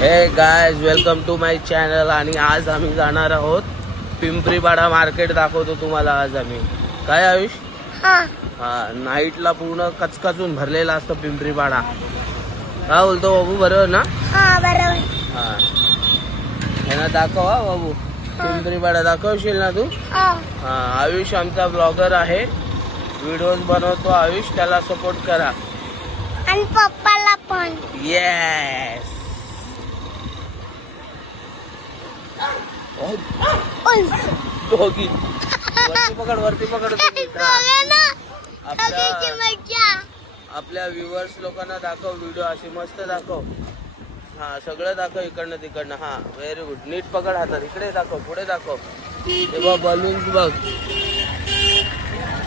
हे guys, welcome to my channel. आणि आज आम्ही जाणार आहोत पिंपरीपाडा मार्केट. दाखवतो तुम्हाला आज आम्ही. काय आयुष? हा, नाईटला पूर्ण कचकचून भरलेला असतो पिंपरीपाडा. काय बोलतो बाबू? बरोबर ना? बरोबर. हा, यांना दाखव. हा बाबू, पिंपरीपाडा दाखवशील ना तू? हा, आयुष आमचा ब्लॉगर आहे, व्हिडिओज बनवतो आयुष. त्याला सपोर्ट करा. आणि पप्पाला पण. येस. वरती पकड. आपल्या व्ह्युअर्स लोकांना दाखव व्हिडिओ, अशी मस्त दाखव. हा, सगळं दाखव, इकडनं तिकडनं. हा, व्हेरी गुड. नीट पकड हातात. इकडे दाखव, पुढे दाखव. हे बघ, बलून्स बघ.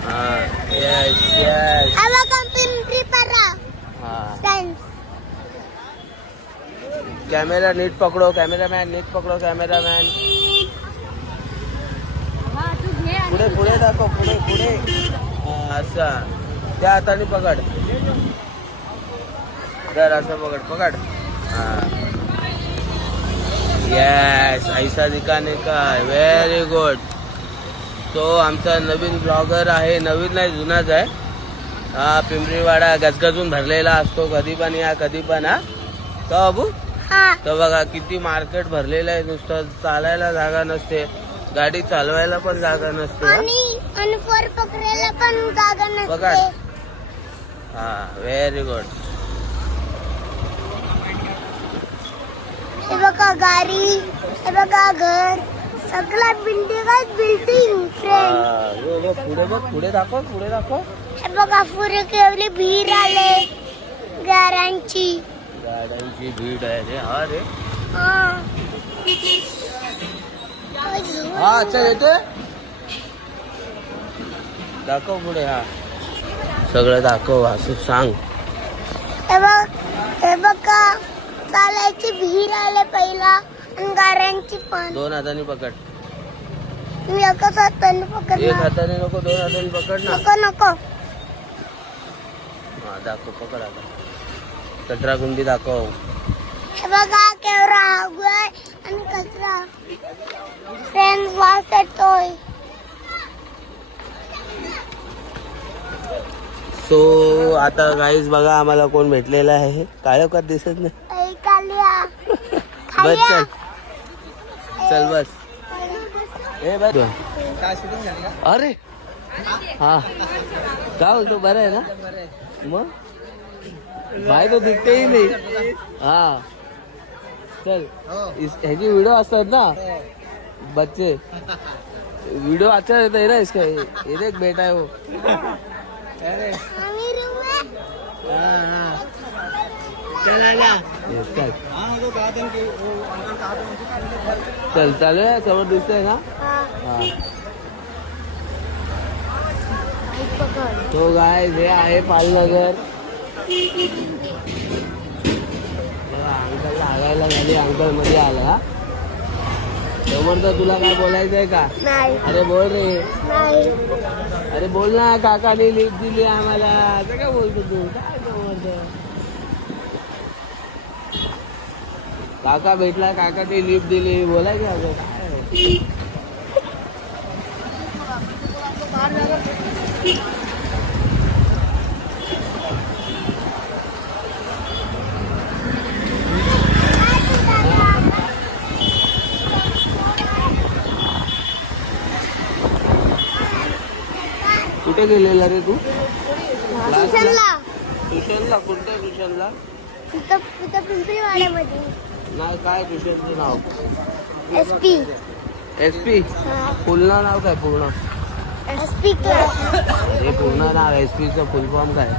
हा, येस येस. कॅमेरा नीट पकडो, कॅमेरामॅन नीट पकडो, कॅमेरामॅन. पुढे पुढे दाखव, पुढे पुढे. असं त्या हाताने पकड. जर असं पकड. हा, येस. ऐसा दिखाने का. Very good. तो आमचा नवीन ब्लॉगर आहे. नवीन नाही, जुनाच आहे. हा, पिंपरीवाडा गजगजून भरलेला असतो. कधी पण या, कधी पण. हा का बाबू? तर बघा किती मार्केट भरलेलं आहे. नुसतं चालायला जागा नसते, गाडी चालवायला पण जागा नसते. आणि फोर पकडायला पण जागा नसते. पकड. हा, व्हेरी गुड. हे बघा गाडी, हे बघा घर, सगळं बिल्डिंग फ्रेंड. पुढे बघ, पुढे दाखव. हे बघा पुरे केवढी भीड आले गाड्यांची भीड आहे रे. हा रे. हा, अच्छा येते. दाखव पुढे. हा, सगळं दाखव, असं सांग. हे बघा चालायची भीड आले पहिला, आणि गाड्यांची पण. दोन हाताने पकड. मी एकच हाताने पकडणार. एक हाताने नको, दोन हाताने पकड ना. नको. हा, दाखव, पकड आता. कचरा कुंडी दाखव. हे बघा केवढा आगू आहे आणि कचरा. फ्रेंड्स, वास येतोय. सो आता गाईज बघा, आम्हाला कोण भेटलेलं आहे. काळोखात दिसत नाही. बस चल बस. अरे हा, काय बोलतो? बरं आहे ना? मग भाई तो दिखते ही नाही. हा, चल. ह्याची व्हिडिओ असतात ना, बच्चे. व्हिडिओ अच्छा रहता है ना इसका. ये देख बेटा है वो. चल चालूया. समोर दिसतंय ना? हा. तो गाय हे आहे पालनगर. अंकल लागायला झाली. अंकल मध्ये आला. समोर तर तुला काय बोलायचंय का? नाही. अरे बोल रे. नाही. अरे बोल ना. काकाने लिफ्ट दिली आम्हाला. असं काय बोलतो तू? काय समोर? काका भेटला, काकाने लिफ्ट दिली. बोलायचं अगं काय? कुठे गेलेला रे तू? ट्युशनला. ट्युशनला? कोणत्या ट्युशनला? इथं पिंपरीवाड्यामध्ये. नाही, काय ट्युशनचं नाव? SP. SP? पूर्ण नाव काय? पूर्ण SP क्लास. हे पूर्ण नाव. SP चं फुल फॉर्म काय?